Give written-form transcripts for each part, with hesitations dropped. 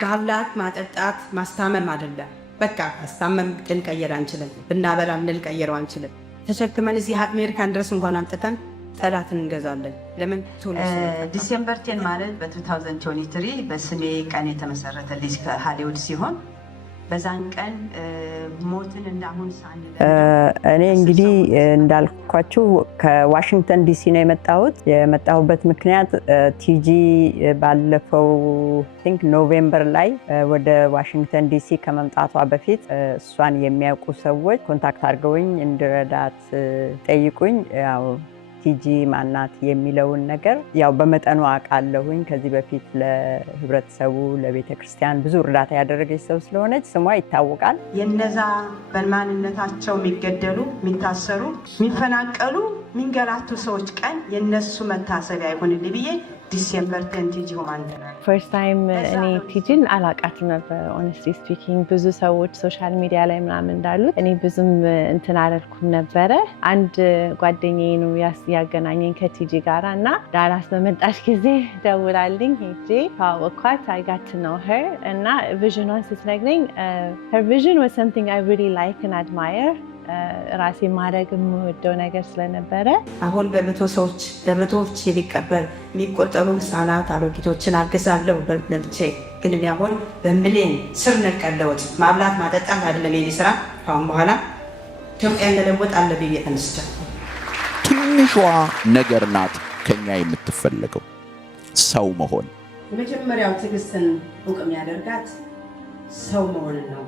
ጋብላት ማጠጣት ማስታመም አይደለም። በቃ አስታመም ልንቀየር አንችልም፣ ብናበላም ልንቀየረው አንችልም። ተሸክመን እዚህ አሜሪካን ድረስ እንኳን አምጥተን ጠላትን እንገዛለን። ለምን ዲሴምበር 10 ማለት በ2023 በስሜ ቀን የተመሰረተ ልጅ ከሃሊውድ ሲሆን በዛን ቀን ሞትን እንዳሁን እኔ እንግዲህ እንዳልኳችሁ ከዋሽንግተን ዲሲ ነው የመጣሁበት ምክንያት ቲጂ ባለፈው ቲንክ ኖቬምበር ላይ ወደ ዋሽንግተን ዲሲ ከመምጣቷ በፊት እሷን የሚያውቁ ሰዎች ኮንታክት አድርገውኝ እንድረዳት ጠይቁኝ። ያው ቲጂ ማናት የሚለውን ነገር ያው በመጠኑ አውቃለሁኝ። ከዚህ በፊት ለህብረተሰቡ ለቤተክርስቲያን ብዙ እርዳታ ያደረገች ሰው ስለሆነች ስሟ ይታወቃል። የነዛ በማንነታቸው የሚገደሉ፣ የሚታሰሩ፣ የሚፈናቀሉ፣ የሚንገላቱ ሰዎች ቀን የነሱ መታሰቢያ ይሁንልኝ ብዬ ዲሴምበር 10 ቲጂ ሁማኒቴሪያን ፈርስት ታይም እኔ ቲጂን አላውቃትም ነበር። ኦነስትሊ ስፒኪንግ ብዙ ሰዎች ሶሻል ሚዲያ ላይ ምናምን እንዳሉት እኔ ብዙም እንትን አላልኩም ነበረ። አንድ ጓደኛዬ ነው ያገናኘኝ ከቲጂ ጋራ እና ዳላስ በመጣች ጊዜ ደውላልኝ ሄጄ ተዋወቅኳት። I got to know her እና ቪዥኗን ስትነግረኝ her vision was something I really like and admire ራሴ ማድረግ የምወደው ነገር ስለነበረ አሁን በመቶዎች የሚቀበል የሚቆጠሩ ህፃናት አሮጊቶችን አግዛለሁ በልቼ ግን አሁን በሚሊዮን ስር ነቀል ለውጥ ማብላት ማጠጣት አይደለም የኔ ስራ። አሁን በኋላ ኢትዮጵያ ለለውጥ አለብኝ የተነስተ ትንሿ ነገር ናት ከኛ የምትፈልገው ሰው መሆን። የመጀመሪያው ትዕግስትን ዕውቅ የሚያደርጋት ሰው መሆን ነው።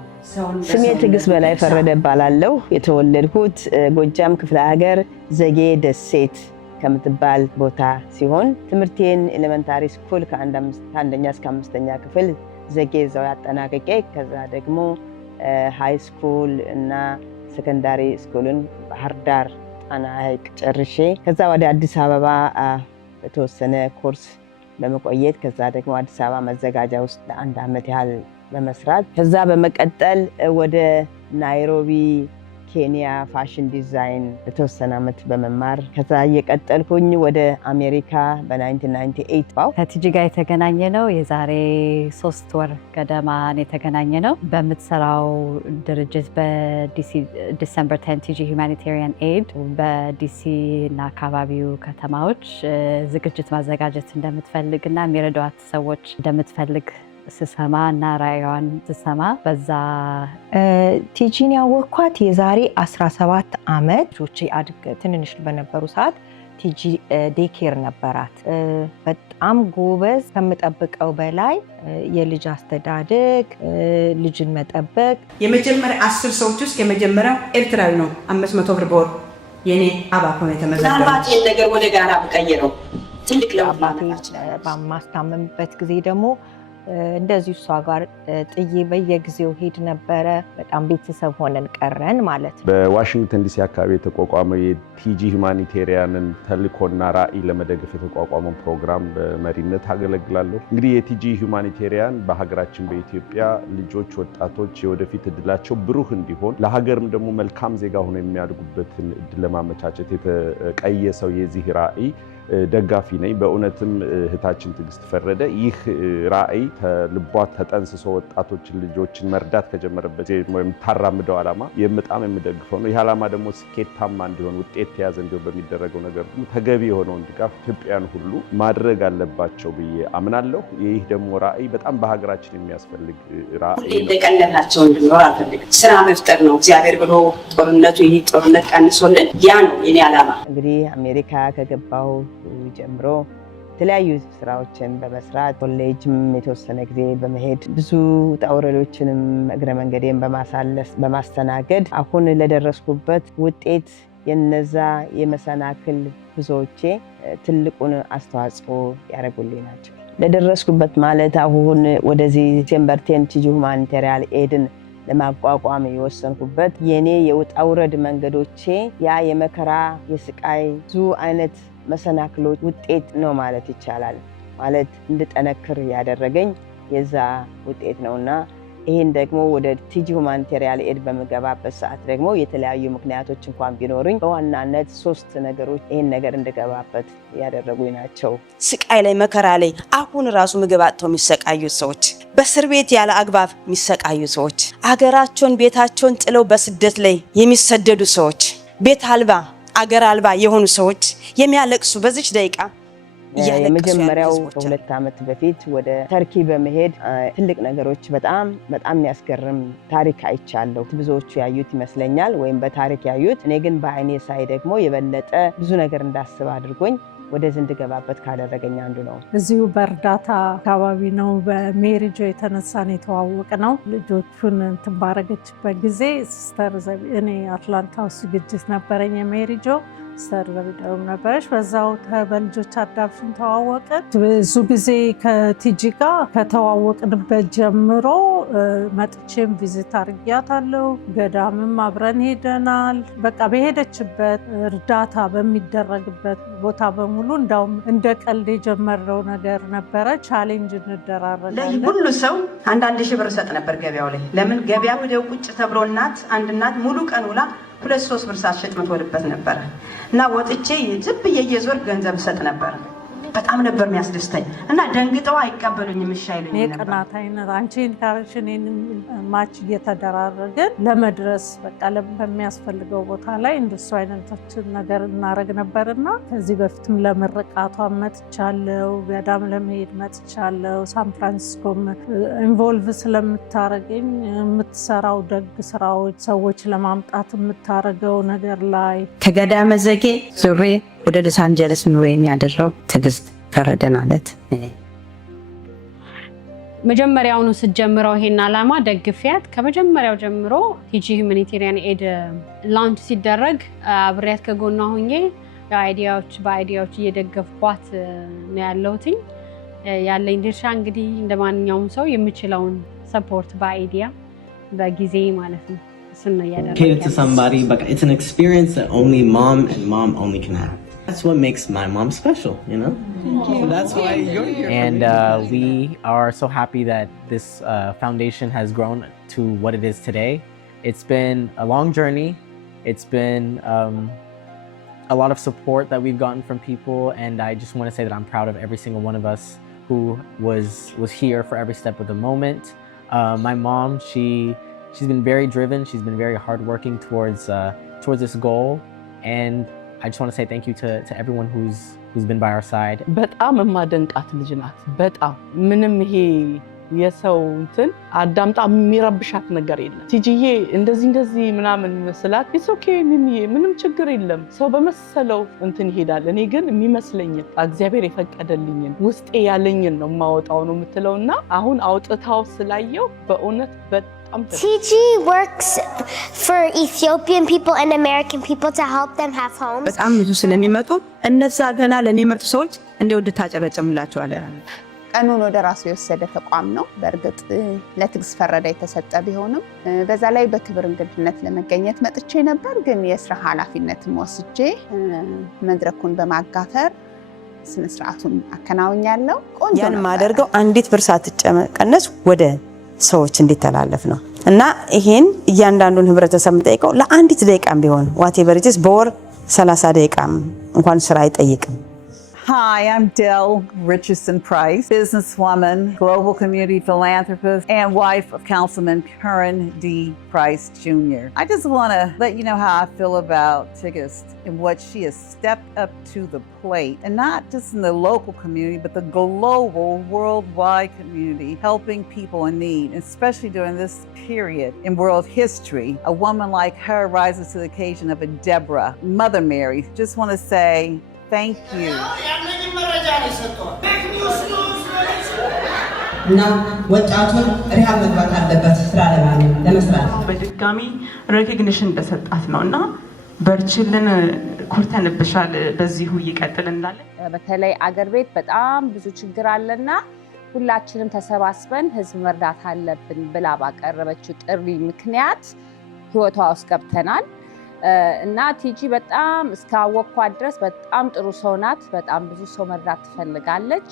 ስሜ ትዕግስት በላይ ፈረደ እባላለሁ። የተወለድኩት ጎጃም ክፍለ ሀገር ዘጌ ደሴት ከምትባል ቦታ ሲሆን ትምህርቴን ኤሌመንታሪ ስኩል ከአንደኛ እስከ አምስተኛ ክፍል ዘጌ እዛው ያጠናቅቄ ከዛ ደግሞ ሃይ ስኩል እና ሰከንዳሪ ስኩልን ባህር ዳር ጣና ሐይቅ ጨርሼ ከዛ ወደ አዲስ አበባ የተወሰነ ኮርስ በመቆየት ከዛ ደግሞ አዲስ አበባ መዘጋጃ ውስጥ ለአንድ ዓመት ያህል በመስራት ከዛ በመቀጠል ወደ ናይሮቢ ኬንያ ፋሽን ዲዛይን የተወሰነ ዓመት በመማር ከዛ እየቀጠልኩኝ ወደ አሜሪካ በ1998 ከቲጂ ጋር የተገናኘ ነው። የዛሬ 3 ወር ገደማ የተገናኘ ነው። በምትሰራው ድርጅት በዲሲ ዲሴምበር 10 ቲጂ ሁማኒቴሪያን ኤድ በዲሲ እና አካባቢው ከተማዎች ዝግጅት ማዘጋጀት እንደምትፈልግና የሚረዷት ሰዎች እንደምትፈልግ ስሰማ እና ራዕይዋን ስሰማ በዛ ቲጂን ያወቅኳት የዛሬ 17 ዓመት ልጆቼ ትንንሽ በነበሩ ሰዓት ቲጂ ዴኬር ነበራት። በጣም ጎበዝ፣ ከምጠብቀው በላይ የልጅ አስተዳደግ፣ ልጅን መጠበቅ። የመጀመሪያ 10 ሰዎች ውስጥ የመጀመሪያው ኤርትራዊ ነው። 500 ብር በወር የኔ አባኮ ነው የተመዘገበው። ምናልባት ይህን ነገር ወደ ጋራ ብቀይረው ትልቅ ለውጥ በማስታመምበት ጊዜ ደግሞ እንደዚህ እሷ ጋር ጥዬ በየጊዜው ሄድ ነበረ። በጣም ቤተሰብ ሆነን ቀረን ማለት ነው። በዋሽንግተን ዲሲ አካባቢ የተቋቋመው የቲጂ ሁማኒቴሪያንን ተልእኮና ራዕይ ለመደገፍ የተቋቋመው ፕሮግራም በመሪነት አገለግላለሁ። እንግዲህ የቲጂ ሁማኒቴሪያን በሀገራችን በኢትዮጵያ ልጆች፣ ወጣቶች የወደፊት እድላቸው ብሩህ እንዲሆን ለሀገርም ደግሞ መልካም ዜጋ ሆነው የሚያድጉበትን እድል ለማመቻቸት የተቀየሰው የዚህ ራዕይ ደጋፊ ነኝ። በእውነትም እህታችን ትዕግስት ፈረደ ይህ ራዕይ ልቧ ተጠንስሶ ወጣቶችን ልጆችን መርዳት ከጀመረበት የምታራምደው ዓላማ በጣም የምደግፈው ነው። ይህ ዓላማ ደግሞ ስኬታማ እንዲሆን ውጤት የያዘ እንዲሆን በሚደረገው ነገር ሁሉ ተገቢ የሆነውን ድጋፍ ኢትዮጵያን ሁሉ ማድረግ አለባቸው ብዬ አምናለሁ። ይህ ደግሞ ራዕይ በጣም በሀገራችን የሚያስፈልግ ራዕይ ነው። እንደቀለላቸው እንድኖር አልፈልግም። ስራ መፍጠር ነው እግዚአብሔር ብሎ ይህ ጦርነት ቀንሶልን ያ ነው የኔ ዓላማ። እንግዲህ አሜሪካ ከገባው ጀምሮ የተለያዩ ስራዎችን በመስራት ኮሌጅም የተወሰነ ጊዜ በመሄድ ብዙ ጣውረዶችንም እግረ መንገዴን በማስተናገድ አሁን ለደረስኩበት ውጤት የነዛ የመሰናክል ብዙዎቼ ትልቁን አስተዋጽኦ ያደረጉልኝ ናቸው። ለደረስኩበት ማለት አሁን ወደዚህ ዲሴምበር 10 ቲጂ ሁማኒቴሪያን ኤድን ለማቋቋም የወሰንኩበት የኔ የውጣውረድ መንገዶቼ ያ የመከራ የስቃይ ብዙ አይነት መሰናክሎች ውጤት ነው ማለት ይቻላል። ማለት እንድጠነክር ያደረገኝ የዛ ውጤት ነውና ይሄን ደግሞ ወደ ቲጂ ሁማኒቴሪያን ኤድ በመገባበት ሰዓት ደግሞ የተለያዩ ምክንያቶች እንኳን ቢኖሩኝ በዋናነት 3 ነገሮች ይሄን ነገር እንደገባበት ያደረጉኝ ናቸው። ስቃይ ላይ መከራ ላይ አሁን ራሱ ምግብ አጥተው የሚሰቃዩ ሰዎች፣ በእስር ቤት ያለ አግባብ የሚሰቃዩ ሰዎች፣ አገራቸውን ቤታቸውን ጥለው በስደት ላይ የሚሰደዱ ሰዎች፣ ቤት አልባ አገር አልባ የሆኑ ሰዎች የሚያለቅሱ በዚች ደቂቃ የመጀመሪያው 2 ዓመት በፊት ወደ ተርኪ በመሄድ ትልቅ ነገሮች በጣም የሚያስገርም ታሪክ አይቻለሁ። ብዙዎቹ ያዩት ይመስለኛል ወይም በታሪክ ያዩት፣ እኔ ግን በአይኔ ሳይ ደግሞ የበለጠ ብዙ ነገር እንዳስብ አድርጎኝ ወደዚህ እንድገባበት ካደረገኝ አንዱ ነው። እዚሁ በእርዳታ አካባቢ ነው በሜሪጆ የተነሳን የተዋወቅ ነው። ልጆቹን እንትን ባረገችበት ጊዜ ሲስተር እኔ አትላንታ ውስጥ ዝግጅት ነበረኝ የሜሪጆ ሲስተር ዘቢደውም ነበረች። በዛው በልጆች አዳፕሽን ተዋወቅን። ብዙ ጊዜ ከቲጂ ጋር ከተዋወቅንበት ጀምሮ መጥቼም ቪዚት አድርጊያታለሁ። ገዳምም አብረን ሄደናል። በቃ በሄደችበት እርዳታ በሚደረግበት ቦታ በሙሉ እንዳውም እንደ ቀልድ የጀመረው ነገር ነበረ። ቻሌንጅ እንደራረጋለን። ሁሉ ሰው አንዳንድ ሺህ ብር ሰጥ ነበር ገበያው ላይ። ለምን ገበያው ወደ ቁጭ ተብሎ አንድ እናት ሙሉ ቀን ውላ 2-3 ብር ሳትሸጥ የምትወልበት ነበር እና ወጥቼ ዝም ብዬ እየዞር ገንዘብ ሰጥ ነበር። በጣም ነበር የሚያስደስተኝ እና ደንግጠው አይቀበሉኝም፣ እሺ አይሉኝም ነበር። የቅናት አይነት አንቺ ኢንካሬሽን ማች እየተደራረግን ለመድረስ በቃ በሚያስፈልገው ቦታ ላይ እንደሱ አይነቶችን ነገር እናረግ ነበርና ከዚህ በፊትም ለምርቃቷ መጥቻለሁ፣ ገዳም ለመሄድ መጥቻለሁ። ሳን ፍራንሲስኮም ኢንቮልቭ ስለምታረገኝ የምትሰራው ደግ ስራዎች ሰዎች ለማምጣት የምታረገው ነገር ላይ ከገዳመ ዘጌ ዙሬ ወደ ሎስ አንጀለስ ኑሮ የሚያደረው ትዕግስት ፈረደ ማለት መጀመሪያውኑ ስትጀምረው ይሄን ዓላማ ደግፊያት ከመጀመሪያው ጀምሮ ቲጂ ሁማኒቴሪያን ኤድ ላንች ሲደረግ አብሬያት ከጎኗ ሆኜ በአይዲያዎች እየደገፍኳት ነው ያለሁትኝ። ያለኝ ድርሻ እንግዲህ እንደማንኛውም ሰው የምችለውን ሰፖርት በአይዲያ በጊዜ ማለት ነው to somebody, but it's an experience that only mom and mom only can have. That's what makes my mom special, you know? So that's why you're here. And we are so happy that this foundation has grown to what it is today. It's been a long journey. It's been a lot of support that we've gotten from people, and I just want to say that I'm proud of every single one of us who was here for every step of the moment. My mom, she's been very driven. She's been very hardworking towards this goal, and I just want to say thank you to everyone who's been by our side. በጣም የማደንቃት ልጅ ናት። በጣም ምንም ይሄ የሰው እንትን አዳምጣ የሚረብሻት ነገር የለም። ቲጂዬ እንደዚህ ምናምን መስላት ኢትስ ኦኬ ሚሚዬ ምንም ችግር የለም ሰው በመሰለው እንትን ይሄዳል። እኔ ግን የሚመስለኝ እግዚአብሔር የፈቀደልኝን ውስጤ ያለኝን ነው የማወጣው ነው የምትለውና አሁን አውጥታው ስላየው በእውነት TG works for Ethiopian people and American people to help them have homes. በጣም ብዙ ስለሚመጡ እነዛ ገና ለሚመጡ ሰዎች እንደውድ ታጨበጨምላቸዋለን። ቀኑን ወደ ራሱ የወሰደ ተቋም ነው። በእርግጥ ለትዕግስት ፈረደ የተሰጠ ቢሆንም በዛ ላይ በክብር እንግድነት ለመገኘት መጥቼ ነበር። ግን የስራ ኃላፊነትን ወስጄ መድረኩን በማጋፈር ስነ ስርዓቱን አከናውኛለሁ። ቆንጆ ያን ማደርገው አንዲት ብር ሳትጨመቀነስ ወደ ሰዎች እንዲተላለፍ ነው እና ይሄን እያንዳንዱን ህብረተሰብ ጠይቀው ለአንዲት ደቂቃም ቢሆን ዋቴቨር ኢትስ በወር 30 ደቂቃም እንኳን ስራ አይጠይቅም። Hi, I'm Dell Richardson Price, businesswoman, global community philanthropist, and wife of Councilman Curran D. Price Jr. I just want to let you know how I feel about Tigist and what she has stepped up to the plate, and not just in the local community, but the global, worldwide community, helping people in need, especially during this period in world history. A woman like her rises to the occasion of a Deborah, Mother Mary. Just want to say, thank you. እና ወጣቱን ሪሃብ መግባት አለበት ስራ ለመስራት በድጋሚ ሬኮግኒሽን እንደሰጣት ነው እና በርችልን ኩርተንብሻል በዚሁ ይቀጥል እንላለን። በተለይ አገር ቤት በጣም ብዙ ችግር አለና ሁላችንም ተሰባስበን ህዝብ መርዳት አለብን ብላ ባቀረበችው ጥሪ ምክንያት ህይወቷ ውስጥ ገብተናል። እና ቲጂ በጣም እስካወቅኳት ድረስ በጣም ጥሩ ሰው ናት። በጣም ብዙ ሰው መርዳት ትፈልጋለች።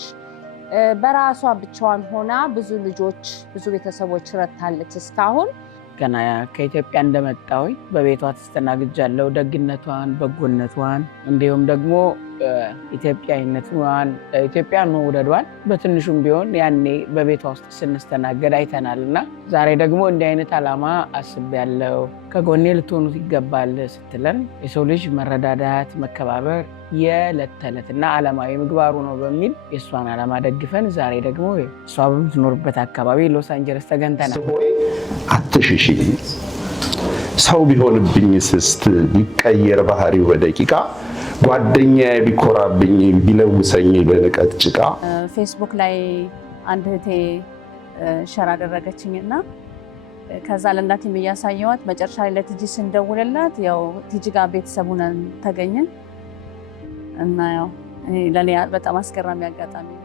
በራሷ ብቻዋን ሆና ብዙ ልጆች ብዙ ቤተሰቦች ረድታለች እስካሁን። ገና ከኢትዮጵያ እንደመጣሁኝ በቤቷ ተስተናግጃለሁ። ደግነቷን፣ በጎነቷን እንዲሁም ደግሞ ኢትዮጵያዊነቷን ኢትዮጵያን መውደዷን በትንሹም ቢሆን ያኔ በቤቷ ውስጥ ስንስተናገድ አይተናልና ዛሬ ደግሞ እንዲህ አይነት ዓላማ አስቤያለሁ። ከጎኔ ልትሆኑት ይገባል ስትለን የሰው ልጅ መረዳዳት፣ መከባበር የዕለት ተዕለትና ዓለማዊ ምግባሩ ነው በሚል የእሷን ዓላማ ደግፈን ዛሬ ደግሞ እሷ በምትኖርበት አካባቢ ሎስ አንጀለስ ተገኝተናል። አትሽሺ ሰው ቢሆንብኝ ስስት ቢቀየር ባህሪው በደቂቃ ጓደኛዬ ቢኮራብኝ ቢለውሰኝ በንቀት ጭቃ። ፌስቡክ ላይ አንድ እህቴ ሸር አደረገችኝና ከዛ ለእናቴም እያሳየኋት መጨረሻ ላይ ለቲጂ ስንደውልላት ያው ቲጂ ጋር ቤተሰብ ሆነን ተገኘን እና ያው ለኔ በጣም አስገራሚ አጋጣሚ ነው።